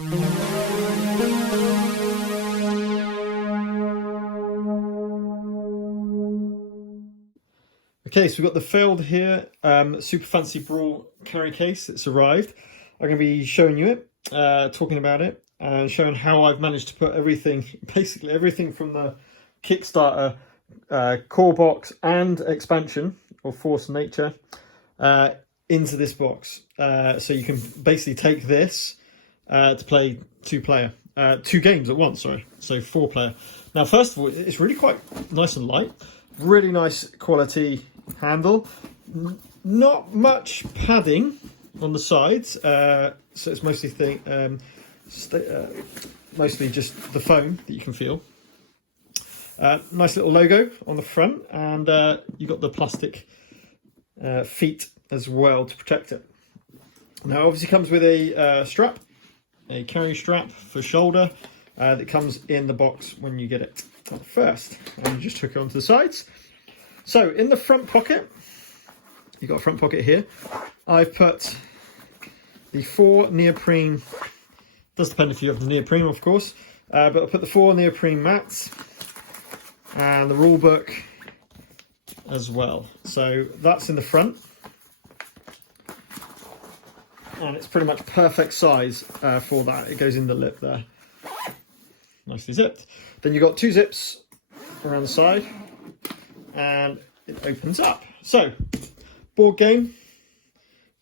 Okay, so we've got the Feldherr Super Fantasy Brawl carry case. It's arrived. I'm going to be showing you it, talking about it, and showing how I've managed to put everything, basically everything from the Kickstarter core box and expansion of Force of Nature into this box. So you can basically take this to play two games at once, sorry. So 4-player. Now, first of all, it's really quite nice and light. Really nice quality handle. Not much padding on the sides, so it's mostly mostly just the foam that you can feel. Nice little logo on the front, and you got the plastic feet as well to protect it. Now, obviously comes with a strap, a carry strap for shoulder that comes in the box when you get it first, and you just hook it onto the sides. So in the front pocket, you've got a front pocket here. I've put the 4 neoprene, does depend if you have the neoprene, of course, but I put the 4 neoprene mats and the rule book as well. So that's in the front, and it's pretty much perfect size for that. It goes in the lip there, nicely zipped. Then you've got 2 zips around the side, and it opens up. So, board game.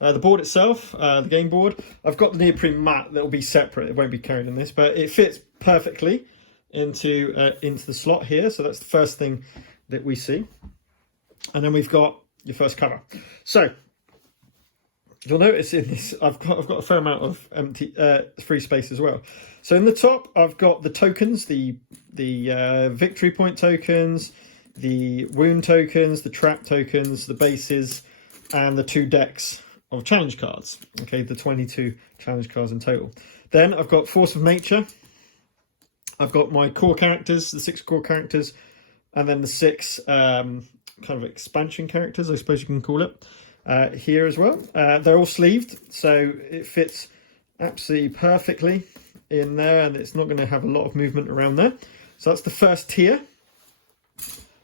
The board itself, the game board. I've got the neoprene mat that will be separate. It won't be carried in this, but it fits perfectly into the slot here. So that's the first thing that we see. And then we've got your first cover. So you'll notice in this, I've got a fair amount of empty free space as well. So in the top, I've got the tokens, the victory point tokens, the wound tokens, the trap tokens, the bases, and the 2 decks of challenge cards. Okay, the 22 challenge cards in total. Then I've got Force of Nature. I've got my core characters, the 6 core characters, and then the 6 kind of expansion characters, I suppose you can call it, here as well. They're all sleeved, so it fits absolutely perfectly in there, and it's not going to have a lot of movement around there. So that's the first tier.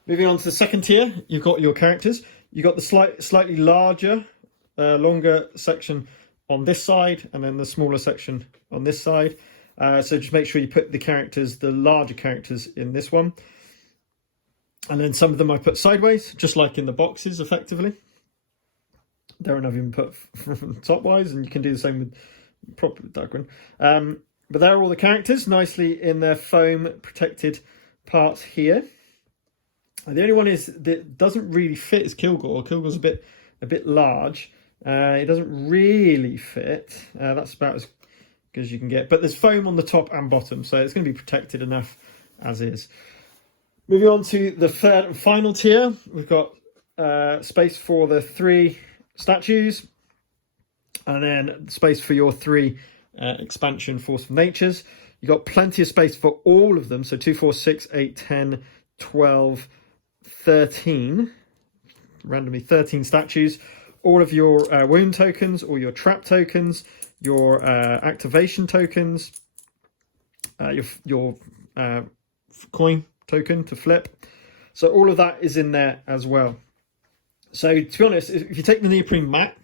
Moving on to the second tier, you've got your characters. You've got the slightly larger, longer section on this side, and then the smaller section on this side. So just make sure you put the larger characters in this one. And then some of them I put sideways, just like in the boxes, effectively. Darren, I've even put top-wise, and you can do the same with proper Dagran. But there are all the characters, nicely in their foam protected parts here. The only one is that doesn't really fit is Kilgore. Kilgore's a bit large. It doesn't really fit. That's about as good as you can get. But there's foam on the top and bottom, so it's going to be protected enough as is. Moving on to the third and final tier, we've got space for the 3 statues, and then space for your 3 expansion Force of Natures. You've got plenty of space for all of them, so 2, 4, 6, 8, 10, 12, 13, randomly 13 statues, all of your wound tokens, all your trap tokens, your activation tokens, your coin token to flip. So all of that is in there as well. So to be honest, if you take the neoprene mat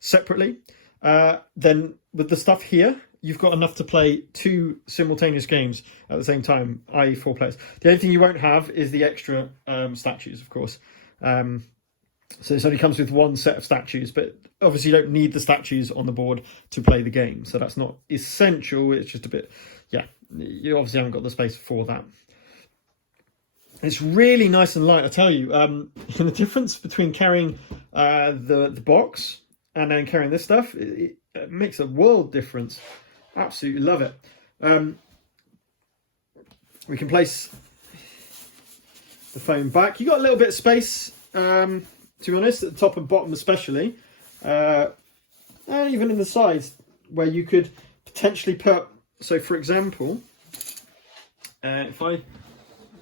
separately, then with the stuff here, you've got enough to play 2 simultaneous games at the same time, i.e. 4 players. The only thing you won't have is the extra statues, of course. So it only comes with 1 set of statues, but obviously you don't need the statues on the board to play the game. So that's not essential. It's just a bit, yeah, you obviously haven't got the space for that. It's really nice and light, I tell you. The difference between carrying the box and then carrying this stuff, it makes a world difference. Absolutely love it. We can place the foam back. You got a little bit of space, to be honest, at the top and bottom especially, and even in the sides where you could potentially put. So, for example, if I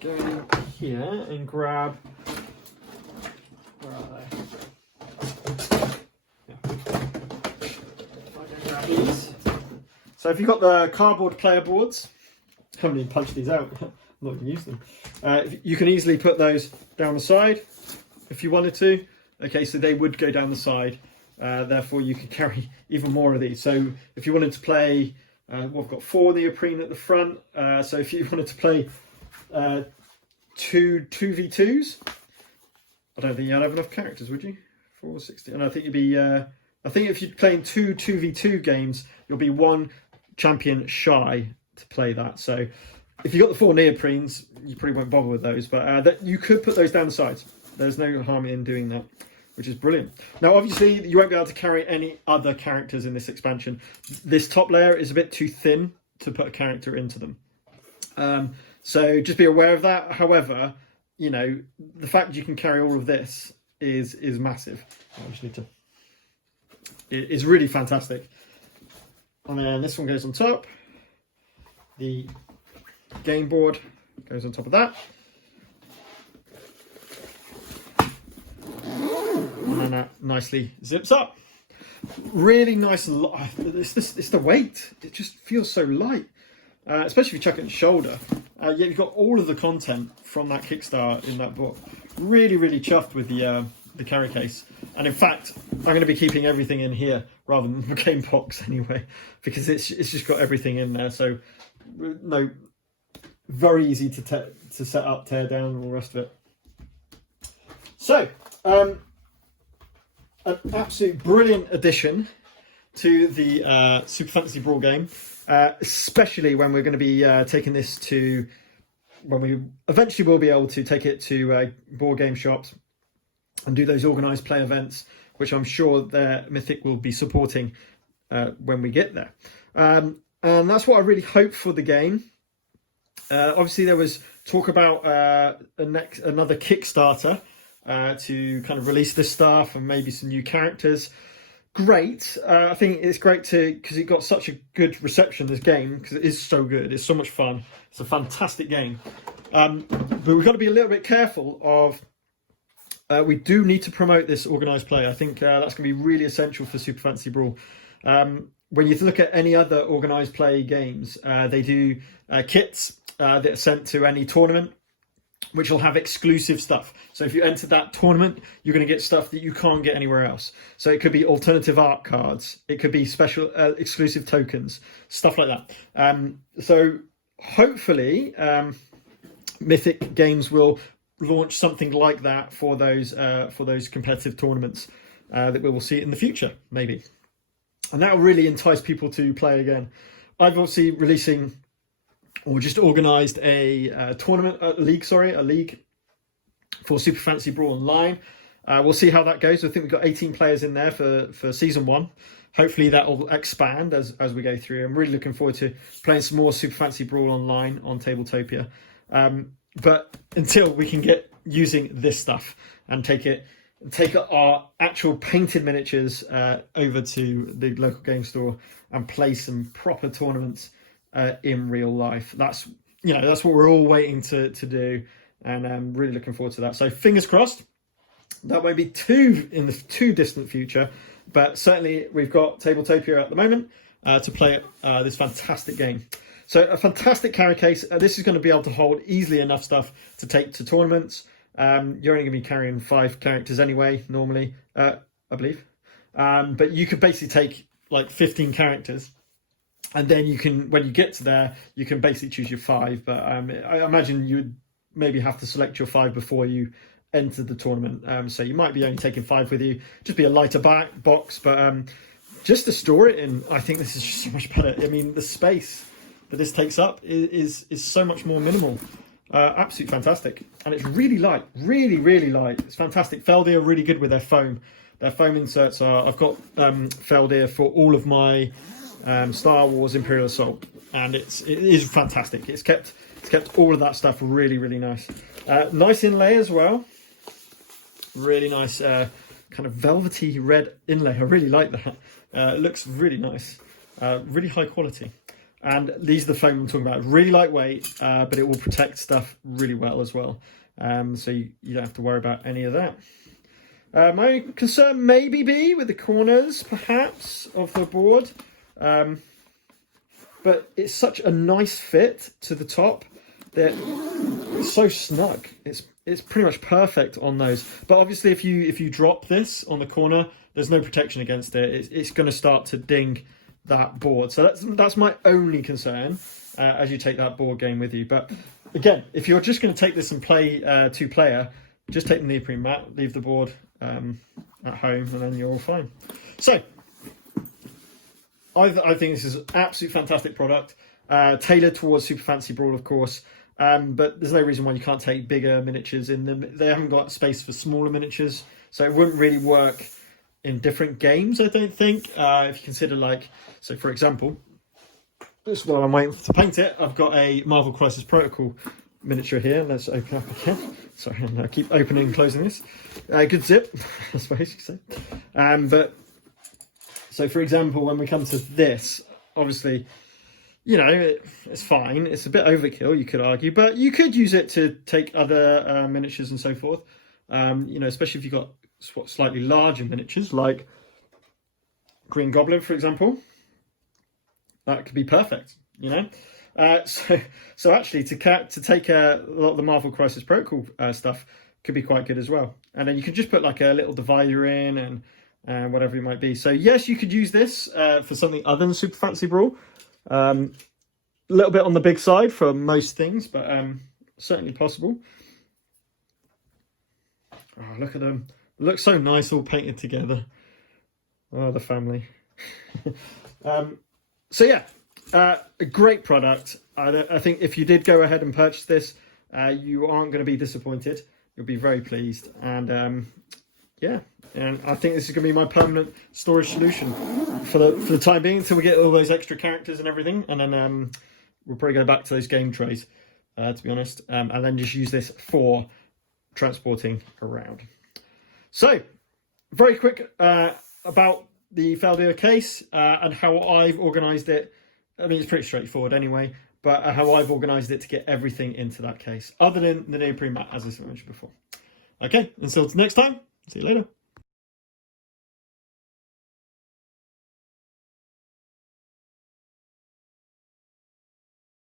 go in here and grab, where are they? Yeah. If I go grab these. So if you've got the cardboard player boards, I haven't even punched these out, I'm not even using them. You can easily put those down the side if you wanted to. Okay, so they would go down the side, therefore you could carry even more of these. So if you wanted to play, well, I've got 4 neoprene at the front, so if you wanted to play 2v2s, I don't think you'd have enough characters, would you? 460, and I think you'd be, I think if you're playing 2v2 games, you'll be 1 champion shy to play that. So if you got the 4 neoprenes, you probably won't bother with those, but that you could put those down the sides. There's no harm in doing that, which is brilliant. Now, obviously, you won't be able to carry any other characters in this expansion. This top layer is a bit too thin to put a character into them. So just be aware of that. However, you know, the fact you can carry all of this is massive. I just need to... It's really fantastic. And then this one goes on top. The game board goes on top of that. And then that nicely zips up. Really nice. It's the weight. It just feels so light, especially if you chuck it on your shoulder. Yeah, you've got all of the content from that Kickstarter in that book. Really, really chuffed with the carry case. And in fact, I'm going to be keeping everything in here rather than the game box anyway, because it's just got everything in there. So no, very easy to set up, tear down, and all the rest of it. So. An absolute brilliant addition to the Super Fantasy Brawl game, especially when we're going to be taking this to, when we eventually will be able to take it to board game shops and do those organised play events, which I'm sure Mythic will be supporting when we get there. And that's what I really hope for the game. Obviously, there was talk about another Kickstarter to kind of release this stuff and maybe some new characters. Great. I think it's great because it got such a good reception, this game, because it is so good. It's so much fun. It's a fantastic game. But we've got to be a little bit careful of, we do need to promote this organised play. I think that's going to be really essential for Super Fantasy Brawl. When you look at any other organised play games, they do kits that are sent to any tournament, which will have exclusive stuff. So if you enter that tournament, you're going to get stuff that you can't get anywhere else. So it could be alternative art cards. It could be special exclusive tokens, stuff like that. So hopefully Mythic Games will launch something like that for those competitive tournaments that we will see in the future, maybe. And that will really entice people to play again. I've obviously releasing... or just organised a league for Super Fantasy Brawl Online. We'll see how that goes. I think we've got 18 players in there for Season 1. Hopefully that will expand as we go through. I'm really looking forward to playing some more Super Fantasy Brawl Online on Tabletopia. But until we can get using this stuff and take our actual painted miniatures over to the local game store and play some proper tournaments in real life. That's what we're all waiting to do, and I'm really looking forward to that. So fingers crossed that won't be in the too distant future, but certainly we've got Tabletopia at the moment to play this fantastic game. So a fantastic carry case. This is going to be able to hold easily enough stuff to take to tournaments. You're only going to be carrying 5 characters anyway, normally, I believe. But you could basically take like 15 characters. And then you can, when you get to there, you can basically choose your 5. But I imagine you would maybe have to select your 5 before you enter the tournament. So you might be only taking 5 with you. Just be a lighter box. But just to store it in, I think this is just so much better. I mean, the space that this takes up is so much more minimal. Absolutely fantastic. And it's really light. Really, really light. It's fantastic. Feldherr are really good with their foam. Their foam inserts are... I've got Feldherr for all of my... Star Wars Imperial Assault, and it is fantastic. It's kept all of that stuff really, really nice. Nice inlay as well. Really nice kind of velvety red inlay. I really like that. It looks really nice. Really high quality. And these are the foam I'm talking about. Really lightweight, but it will protect stuff really well as well. So you don't have to worry about any of that. My concern maybe be with the corners, perhaps, of the board. but it's such a nice fit to the top that it's so snug. It's pretty much perfect on those. But obviously, if you drop this on the corner, there's no protection against it. It's going to start to ding that board. So that's my only concern as you take that board game with you. But again, if you're just going to take this and play 2-player, just take the neoprene mat, leave the board at home, and then you're all fine. So I think this is an absolute fantastic product, tailored towards Super Fantasy Brawl, of course. But there's no reason why you can't take bigger miniatures in them. They haven't got space for smaller miniatures, so it wouldn't really work in different games, I don't think. If you consider, like, so for example, just while I'm waiting to paint it, I've got a Marvel Crisis Protocol miniature here. Let's open up again. Sorry, I keep opening and closing this. Good zip, I suppose you could say. But so for example, when we come to this, obviously, you know, it's fine. It's a bit overkill, you could argue, but you could use it to take other miniatures and so forth. You know, especially if you've got slightly larger miniatures, like Green Goblin, for example. That could be perfect, you know. So actually, to take a lot of the Marvel Crisis Protocol stuff could be quite good as well. And then you can just put like a little divider in and whatever it might be. So yes, you could use this for something other than Super Fantasy Brawl. A little bit on the big side for most things, but certainly possible. Oh, look at them. It looks so nice all painted together. Oh, the family. So yeah, a great product. I think if you did go ahead and purchase this, you aren't going to be disappointed. You'll be very pleased. And yeah, and I think this is going to be my permanent storage solution for the time being until we get all those extra characters and everything. And then we'll probably go back to those game trays, to be honest. And then just use this for transporting around. So, very quick about the Feldherr case and how I've organised it. I mean, it's pretty straightforward anyway, but how I've organised it to get everything into that case, other than the neoprene mat, as I mentioned before. Okay, until next time, see you later.